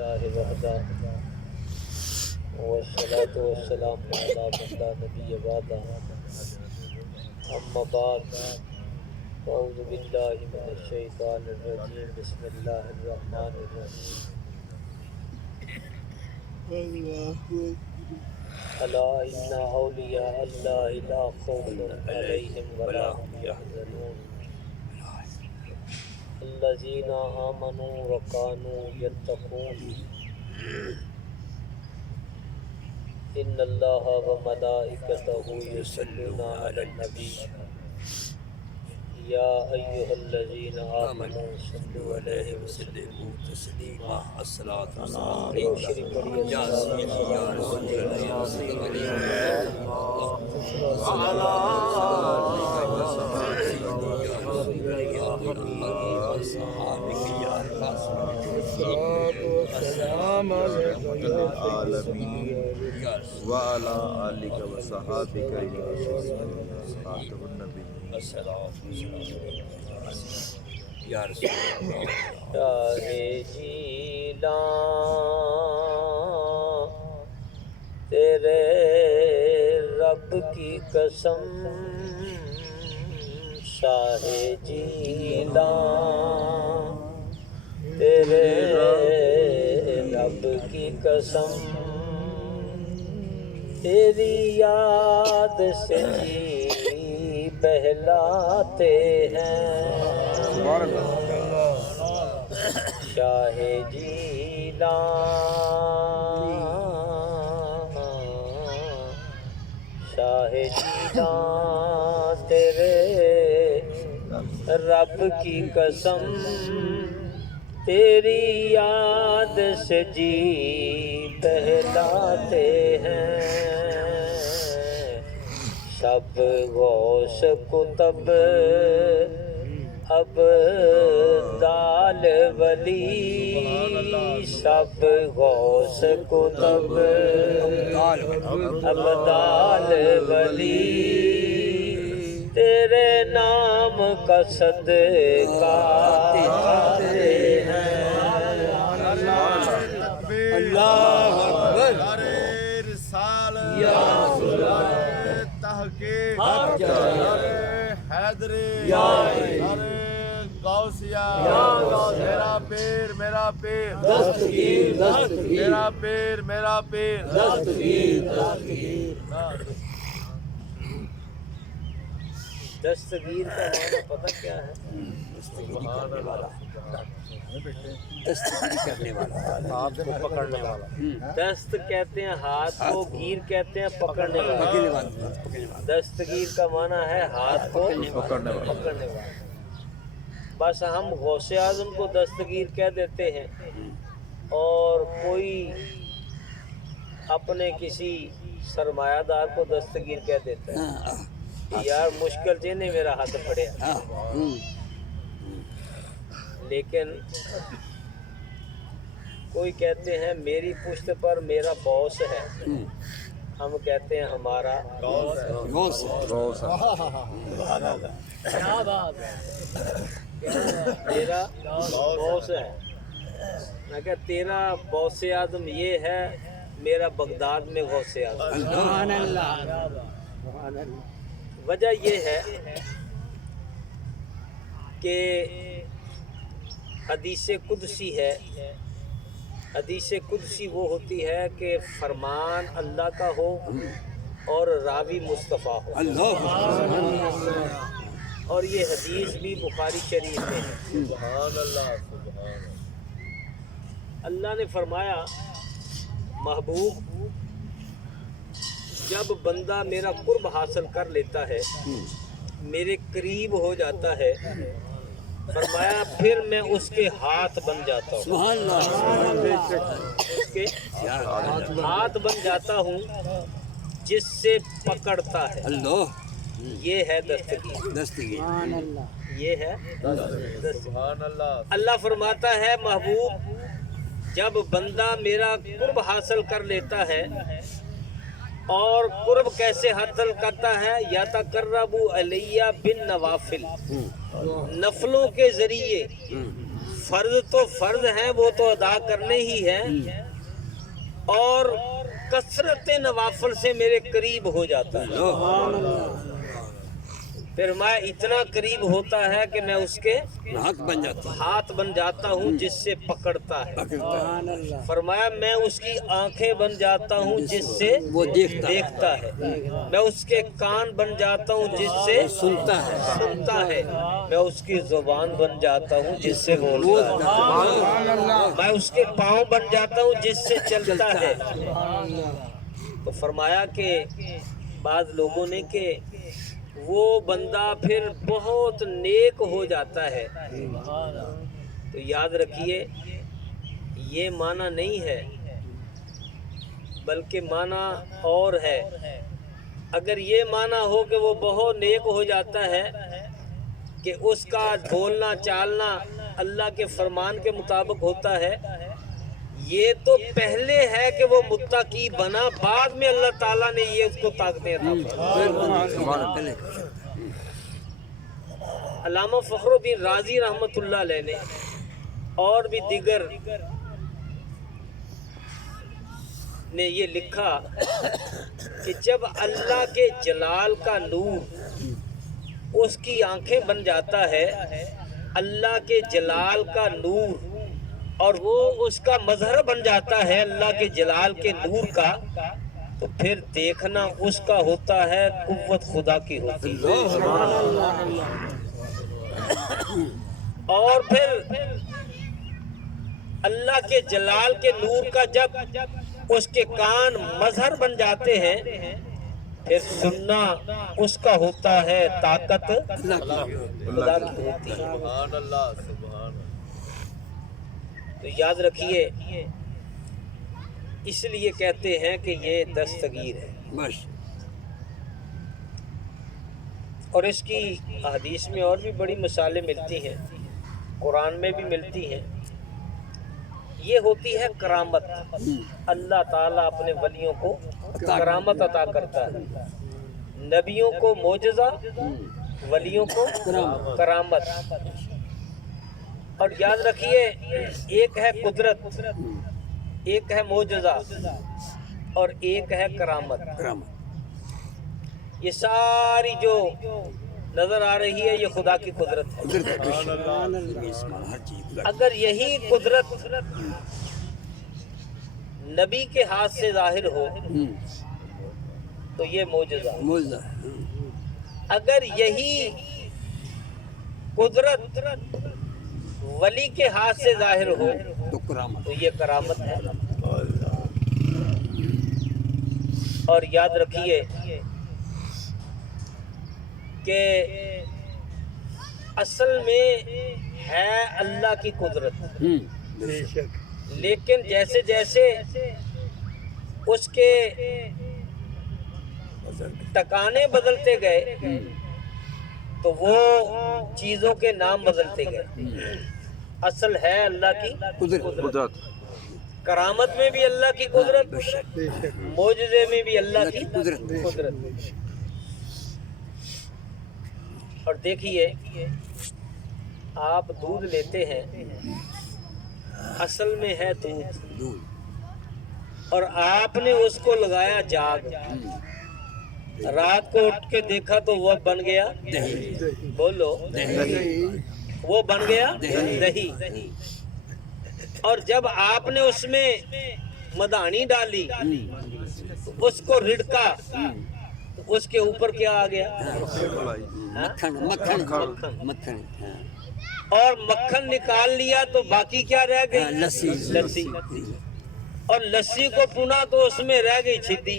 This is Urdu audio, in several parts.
لله وحده والصلاة والسلام على من لا نبي بعده أما بعد أعوذ بالله من الشيطان الرجيم بسم الله الرحمن الرحيم ألا إن أولياء الله لا خوف عليهم ولا هم يحزنون الذين آمنوا وكانوا يتقون إن الله وملائكته يصلون على النبي يا أيها الذين آمنوا صلوا عليه وسلموا تسليما الصلاة والسلام عليك يا سيدي يا رسول الله يا سيدي وعلى آلك يا السلام علیکم العالمین وعلى آلك وصحابك يا خاتم النبي السلام یا رسول اللہ شاہ جیلان تیرے رب کی قسم شاہ جیلان تیرے رب کی قسم تیری یاد سے جی بہلاتے ہیں شاہ جیلان شاہ جیلان تیرے رب کی قسم تیری یاد سے جی بہلاتے ہیں سب غوث کتب اب دال ولی سب غوث کتب اب دال ولی تیرے نام کا صدقہ دیتے ہیں اللہ اکبر یا تحقیق حیدری غوثیہ میرا پیر میرا پیر میرا پیر میرا پیر دستگیر کا معنی پتہ کیا ہے؟ دستگیری کرنے والا ہاتھ کو پکڑنے والا دست کہتے ہیں ہاتھ کو گیر کہتے ہیں پکڑنے والا دستگیر کا معنی ہے ہاتھ کو پکڑنے والا بس ہم غوث اعظم کو دستگیر کہہ دیتے ہیں اور کوئی اپنے کسی سرمایہ دار کو دستگیر کہہ دیتا ہے یار مشکل جینے میرا ہاتھ پڑیا لیکن کوئی کہتے ہیں میری پشت پر میرا باس ہے ہم کہتے ہیں ہمارا میرا باس ہے میں کہ تیرا غوث اعظم یہ ہے میرا بغداد میں غوث اعظم وجہ یہ ہے کہ حدیث قدسی ہے حدیث قدسی وہ ہوتی ہے کہ فرمان اللہ کا ہو اور راوی مصطفیٰ ہو اور یہ حدیث بھی بخاری شریف میں ہے اللہ نے فرمایا محبوب جب بندہ میرا قرب حاصل کر لیتا ہے میرے قریب ہو جاتا ہے فرمایا پھر میں اس کے ہاتھ بن جاتا ہوں اس کے ہاتھ بن جاتا ہوں جس سے پکڑتا ہے یہ ہے دستگیر یہ ہے اللہ فرماتا ہے محبوب جب بندہ میرا قرب حاصل کر لیتا ہے اور قرب کیسے حاصل کرتا ہے یا تقربوا علیہ بالنوافل نفلوں کے ذریعے فرض تو فرض ہیں، وہ تو ادا کرنے ہی ہیں، اور کثرت نوافل سے میرے قریب ہو جاتا ہے۔ پھر میں اتنا قریب ہوتا ہے کہ میں اس کے ہاتھ بن جاتا ہوں جس سے پکڑتا ہے۔ فرمایا میں اس کی آنکھیں بن جاتا ہوں جس سے وہ دیکھتا ہے، میں اس کے کان بن جاتا ہوں جس سے سنتا ہے، میں اس کی زبان بن جاتا ہوں جس سے بولتا ہے، میں اس کے پاؤں بن جاتا ہوں جس سے چلتا ہے۔ تو فرمایا کہ بعض لوگوں نے کہ وہ بندہ پھر بہت نیک ہو جاتا ہے، تو یاد رکھیے یہ معنی نہیں ہے، بلکہ معنی اور ہے۔ اگر یہ معنی ہو کہ وہ بہت نیک ہو جاتا ہے کہ اس کا بولنا چالنا اللہ کے فرمان کے مطابق ہوتا ہے، یہ تو پہلے ہے کہ وہ متقی بنا، بعد میں اللہ تعالیٰ نے یہ اس کو طاقتیں عطا فرمائیں۔ علامہ فخر الدین رازی رحمۃ اللہ علیہ نے اور بھی دیگر نے یہ لکھا کہ جب اللہ کے جلال کا نور اس کی آنکھیں بن جاتا ہے، اللہ کے جلال کا نور، اور وہ اس کا مظہر بن جاتا ہے اللہ کے جلال کے نور کا، تو پھر دیکھنا اس کا ہوتا ہے قوت خدا کی ہوتی ہے۔ اور پھر اللہ کے جلال کے نور کا جب اس کے کان مظہر بن جاتے ہیں، پھر سننا اس کا ہوتا ہے طاقت خدا کی ہوتی ہے۔ سبحان اللہ، سبحان اللہ۔ تو یاد رکھیے اس لیے کہتے ہیں کہ یہ دستگیر ہے، اور اس کی حدیث میں اور بھی بڑی مثالیں ملتی ہیں، قرآن میں بھی ملتی ہیں۔ یہ ہوتی ہے کرامت، اللہ تعالیٰ اپنے ولیوں کو کرامت عطا کرتا ہے، نبیوں کو معجزہ، ولیوں کو کرامت۔ اور یاد رکھیے ایک ہے قدرت، ایک ہے معجزہ، اور ایک ہے کرامت۔ یہ ساری جو نظر آ رہی ہے یہ خدا کی قدرت ہے۔ اگر یہی قدرت نبی کے ہاتھ سے ظاہر ہو تو یہ معجزہ، اگر یہی قدرت ولی کے ہاتھ سے ظاہر ہو تو یہ کرامت ہے۔ اور یاد رکھیے کہ اصل میں ہے اللہ کی قدرت، لیکن جیسے جیسے اس کے ٹکانے بدلتے گئے تو وہ چیزوں کے نام بدلتے گئے۔ اصل ہے اللہ کی قدرت، کرامت میں بھی اللہ کی قدرت، معجزے میں بھی اللہ کی قدرت۔ اور دیکھیے آپ دودھ لیتے ہیں، اصل میں ہے دودھ، اور آپ نے اس کو لگایا جاگ، رات کو اٹھ کے دیکھا تو وہ بن گیا بولو وہ بن گیا دہی۔ اور جب آپ نے اس میں مدانی ڈالی، اس کو رڑکا، تو اس کے اوپر کیا آ گیا؟ مکھن۔ اور مکھن نکال لیا تو باقی کیا رہ گئی؟ لسی۔ اور لسی کو پنا تو اس میں رہ گئی چھدی۔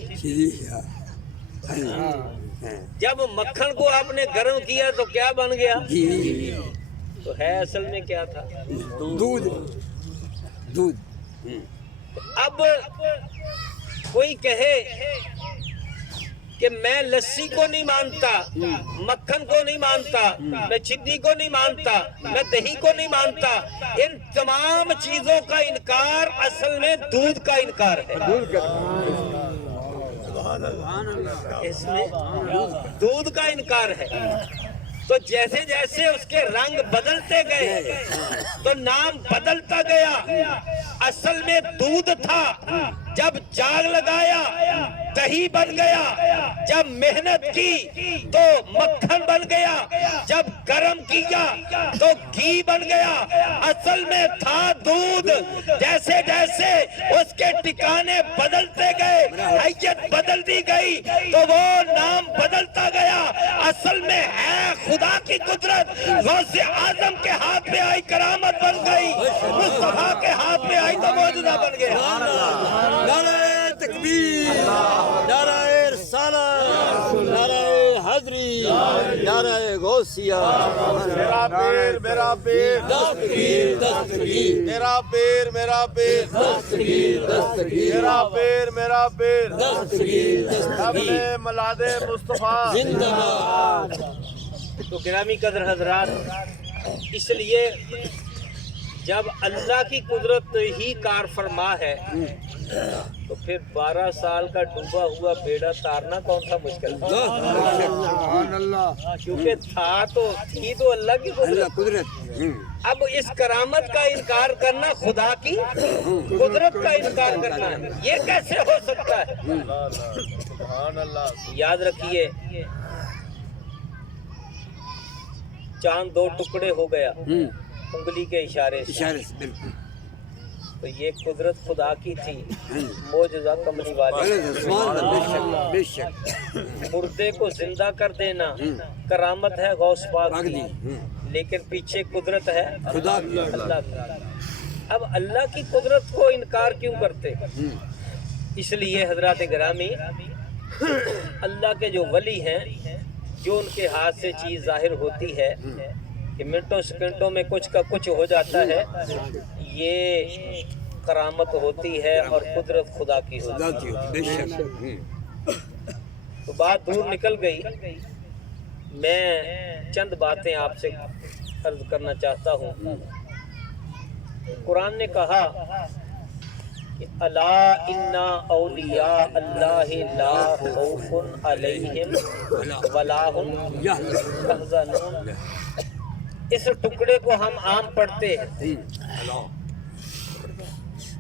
جب مکھن کو آپ نے گرم کیا تو کیا بن گیا؟ تو ہے اصل میں کیا تھا؟ دودھ۔ اب کوئی کہے کہ میں لسی کو نہیں مانتا، مکھن کو نہیں مانتا، میں چھدی کو نہیں مانتا، میں دہی کو نہیں مانتا، ان تمام چیزوں کا انکار اصل میں دودھ کا انکار ہے۔ اس میں دودھ کا انکار ہے۔ تو جیسے جیسے اس کے رنگ بدلتے گئے تو نام بدلتا گیا. اصل میں دودھ تھا، جب جاگ لگایا دہی بن گیا، جب محنت کی تو مکھن بن گیا، جب گرم کیا تو گھی بن گیا. اصل میں تھا دودھ. جیسے جیسے اس کے ٹھکانے بدلتے گئے، حیت بدلتی گئی تو وہ نام بدلتا گیا. اصل میں ہے خدا کی قدرت. غوث اعظم کے ہاتھ میں آئی کرامت بن گئی، مصطفیٰ کے ہاتھ میں آئی تو معجزہ بن گیا. نعرہ تکبیر، نعرہ رسالت، نعرہ حیدری، نعرہ غوثیہ. میرا پیر میرا پیر دستگیر دستگیر، میرا پیر میرا پیر دستگیر دستگیر، میرا پیر میرا پیر دستگیر دستگیر، اپنے ملاد مصطفیٰ زندہ باد. تو گرامی قدر حضرات، اس لیے جب اللہ کی قدرت ہی کار فرما ہے تو پھر 12 سال کا ڈوبا ہوا بیڑا تارنا کون سا مشکل تھا؟ کیونکہ تھی تو اللہ کی قدرت. اب اس کرامت کا انکار کرنا خدا کی قدرت کا انکار کرنا ہے، یہ کیسے ہو سکتا ہے؟ سبحان اللہ. یاد رکھیے، چاند 2 ٹکڑے ہو گیا انگلی کے اشارے سے، اشارے سے بالکل. تو یہ قدرت خدا کی تھی، معجزہ کملی والی. سبحان اللہ، بے شک. مردے کو زندہ کر دینا کرامت ہے غوث پاک پاک کی، دی. لیکن پیچھے قدرت ہے خدا کی. اللہ کی. اب اللہ کی قدرت کو انکار کیوں کرتے؟ اس لیے حضرات گرامی، اللہ کے جو ولی ہیں، جو ان کے ہاتھ سے چیز ظاہر ہوتی ہے کہ منٹوں سیکنڈوں میں کچھ کا کچھ ہو جاتا ہے، یہ کرامت ہوتی ہے اور قدرت خدا کی ہوتی خدا کی، بے شک. تو بات دور نکل گئی. میں چند باتیں آپ سے عرض کرنا چاہتا ہوں. قرآن نے کہا کہ الا ان اولیاء اللہ لا خوف علیہم ولا هم یحزنون. اس ٹکڑے کو ہم عام پڑھتے ہیں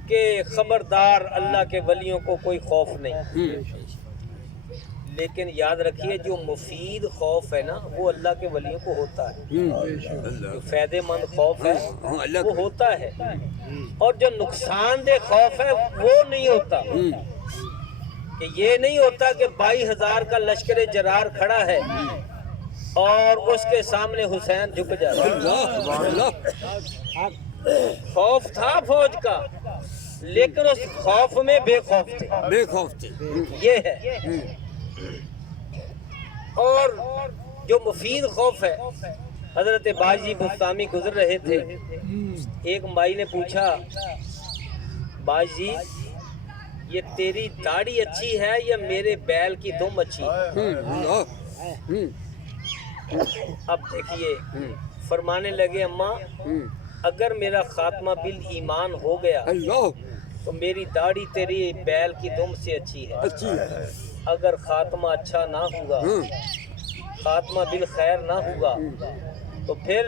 کہ خبردار اللہ کے ولیوں کو کوئی خوف نہیں، لیکن یاد رکھیے جو مفید خوف ہے نا وہ اللہ کے ولیوں کو ہوتا ہے. جو فائدے مند خوف ہے وہ ہوتا ہے، اور جو نقصان دہ خوف ہے وہ نہیں ہوتا. کہ یہ نہیں ہوتا کہ 22,000 کا لشکر جرار کھڑا ہے اور اس کے سامنے حسین جھک جاتا. خوف تھا فوج کا، لیکن اس خوف میں بے خوف تھے. بے خوف تھے. یہ ہے. اور جو مفید خوف ہے، حضرت باجی بستامی گزر رہے تھے، ایک مائی نے پوچھا، باجی یہ تیری داڑھی اچھی ہے یا میرے بیل کی دم اچھی ہے؟ اب دیکھیے، فرمانے لگے اماں اگر میرا خاتمہ بالایمان ہو گیا تو میری داڑھی تیری بیل کی دم سے اچھی ہے. اگر خاتمہ اچھا نہ ہوا، خاتمہ بالخیر نہ ہوا، تو پھر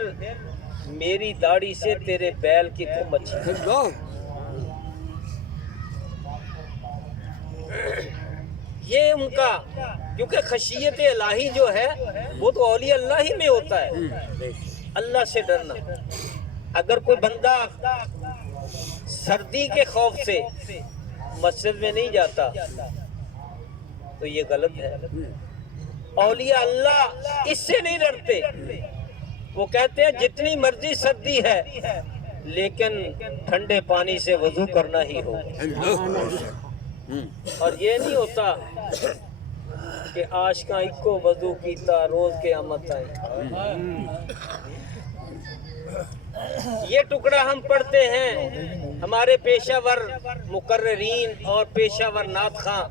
میری داڑھی سے تیرے بیل کی دم اچھی ہے. یہ ان کا، کیونکہ خشیت الہی جو ہے وہ تو اولیاء اللہ ہی میں ہوتا ہے، اللہ سے ڈرنا. اگر کوئی بندہ سردی کے خوف سے مسجد میں نہیں جاتا تو یہ غلط ہے. اولیاء اللہ اس سے نہیں ڈرتے. وہ کہتے ہیں جتنی مرضی سردی ہے لیکن ٹھنڈے پانی سے وضو کرنا ہی ہو. اور یہ نہیں ہوتا کہ عاشقاں اکو وضو کیتا روز قیامت آئی. یہ ٹکڑا ہم پڑھتے ہیں. ہمارے پیشہ ور مقررین اور پیشہ ور نعت خواں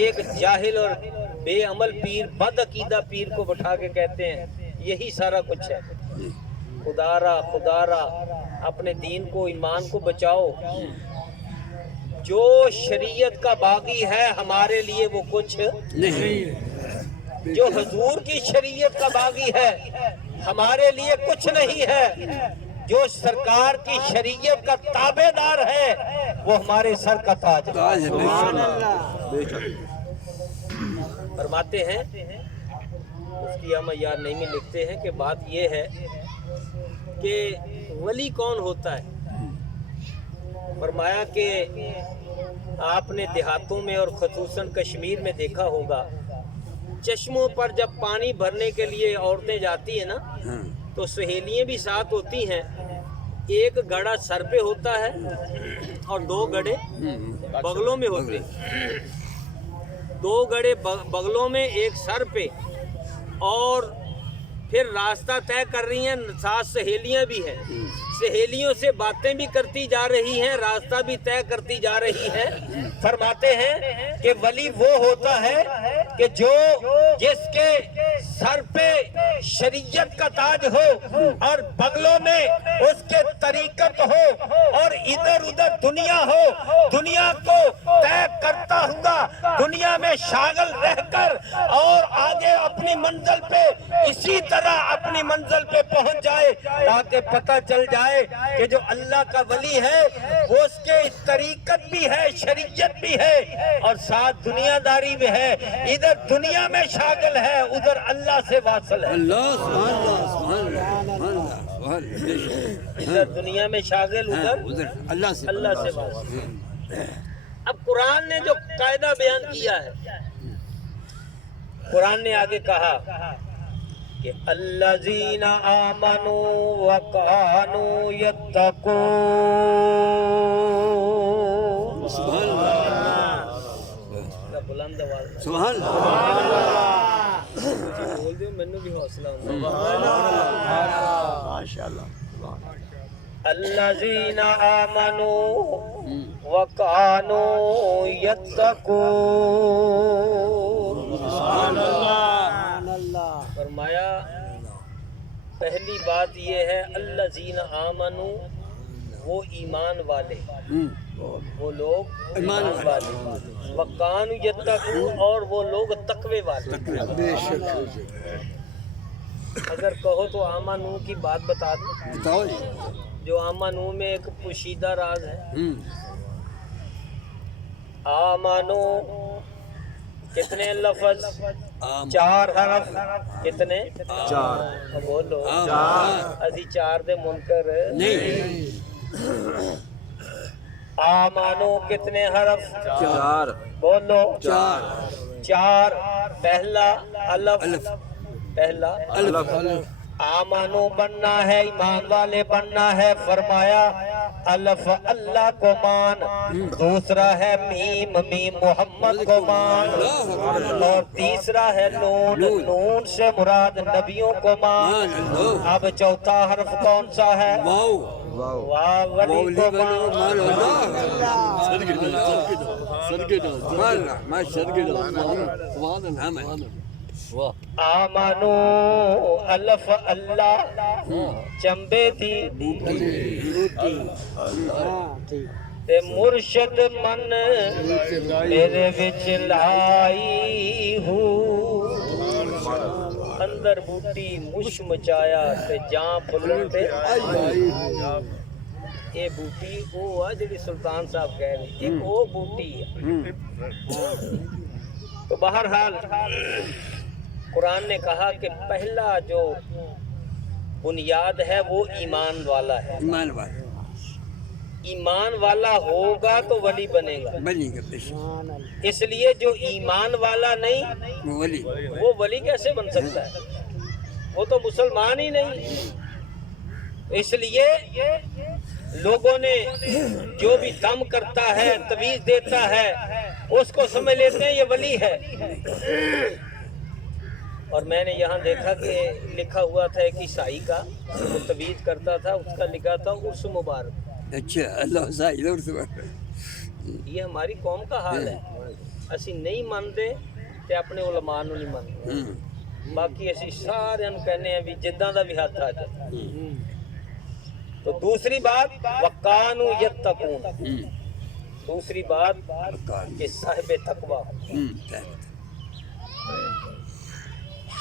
ایک جاہل اور بے عمل پیر، بد عقیدہ پیر کو بٹھا کے کہتے ہیں یہی سارا کچھ ہے. خدارا خدارا اپنے دین کو، ایمان کو بچاؤ. جو شریعت کا باغی ہے ہمارے لیے وہ کچھ نہیں. جو حضور کی شریعت کا باغی ہے ہمارے لیے کچھ نہیں ہے، جو سرکار کی شریعت کا تابع دار ہے وہ ہمارے سر کا تاج ہے۔ تاج ہے، بے شک۔ فرماتے ہیں، اس کی ہم یار نہیں میں لکھتے ہیں کہ بات یہ ہے کہ ولی کون ہوتا ہے۔ فرمایا کہ آپ نے دیہاتوں میں اور خصوصاً کشمیر میں دیکھا ہوگا، چشموں پر جب پانی بھرنے کے لیے عورتیں جاتی ہیں نا تو سہیلیاں بھی ساتھ ہوتی ہیں، ایک گڑا سر پہ ہوتا ہے اور دو گڑے بغلوں میں ہوتے ہیں، دو گڑے بغلوں میں ایک سر پہ، اور پھر راستہ طے کر رہی ہیں، ساتھ سہیلیاں بھی ہیں، سہیلیوں سے باتیں بھی کرتی جا رہی ہیں، راستہ بھی طے کرتی جا رہی ہیں۔ فرماتے ہیں کہ ولی وہ ہوتا ہے کہ جو جس کے سر پہ شریعت کا تاج ہو اور بغلوں میں اس کے طریقت ہو اور ادھر ادھر دنیا ہو، دنیا کو طے کرتا ہوا دنیا میں شاغل رہ کر اور آگے اپنی منزل پہ اسی طرح اپنی منزل پہ پہنچ جائے، تاکہ پتہ چل جائے کہ جو اللہ کا ولی ہے وہ اس کے طریقت بھی ہے، شریعت بھی ہے اور ساتھ دنیا داری بھی ہے، ادھر دنیا میں شاغل ہے ادھر اللہ سے واصل ہے۔ اللہ سبحان اللہ سبحان اللہ سبحان اللہ سبحان اللہ، بے شک۔ ادھر دنیا میں شاغل، ادھر اللہ سے واصل۔ اب قرآن نے جو قاعدہ بیان کیا ہے، قرآن نے آگے کہا کہ الذین آمنوا وکانوا یتقون، سبحان اللہ بلند آواز سبحان اللہ، بول دیو مینوں بھی حوصلہ ہوندا۔ ماشاءاللہ۔ الذین آمنوا وکانوا یتقون، فرمایا پہلی بات یہ ہے الذین آمنوا، وہ ایمان والے، وہ لوگ ایمان والے، وکانوا یتقون، اور وہ لوگ تقوی والے۔ بے شک۔ اگر کہو تو آمنو کی بات بتا دوں، بتاؤ جی۔ جو آمنو میں ایک پوشیدہ راز ہے۔ آمنو کتنے لفظ؟ چار حرف، کتنے؟ چار۔ بولو ابھی چار دے منکر نہیں۔ آمنو کتنے حرف؟ چار۔ بولو چار۔ چار۔ پہلا الف، پہلا الف۔ آمانو بننا ہے، ایمان والے بننا ہے، فرمایا الف اللہ کو مان، دوسرا ہے میم، میم محمد کو مان، اور تیسرا ہے نون، نون سے مراد نبیوں کو مان۔ اب چوتھا حرف کون سا ہے؟ واو۔ واہ ولی کو مان۔ آمانو الف اللہ، چمبے دی تے مرشد من میرے وچ لائی ہو، اندر بوٹی مش مچایا تے جاں پھلن تے اے بوٹی او ہے جڑی سلطان صاحب کہہ رہے، ایک او بوٹی ہے۔ تو بہرحال قرآن نے کہا کہ پہلا جو بنیاد ہے وہ ایمان والا ہے۔ ایمان والا، ایمان والا ہوگا تو ولی بنے گا۔ بنے گا بے شک۔ اس لیے جو ایمان والا نہیں ولی، وہ ولی کیسے بن سکتا ہے؟ وہ تو مسلمان ہی نہیں۔ اس لیے لوگوں نے جو بھی دم کرتا ہے، تویز دیتا ہے، اس کو سمجھ لیتے ہیں یہ ولی ہے۔ اور میں نے یہاں دیکھا کہ لکھا ہوا تھا ایک عیسائی کا، وہ تویز کرتا تھا، اس کا لکھا تھا عرس مبارک۔ اچھا، اللہ سائل اور سبحان۔ یہ ہماری قوم کا حال ہے، اسی نہیں مانتے تے اپنے علماء نو نہیں مانتے، باقی اسی سارے کہنے ہیں بھی جداں دا بھی ہاتھ آ جائے۔ تو دوسری بات وَقَانُوا يَتَّقُونَ، دوسری بات کہ صاحب تقویٰ۔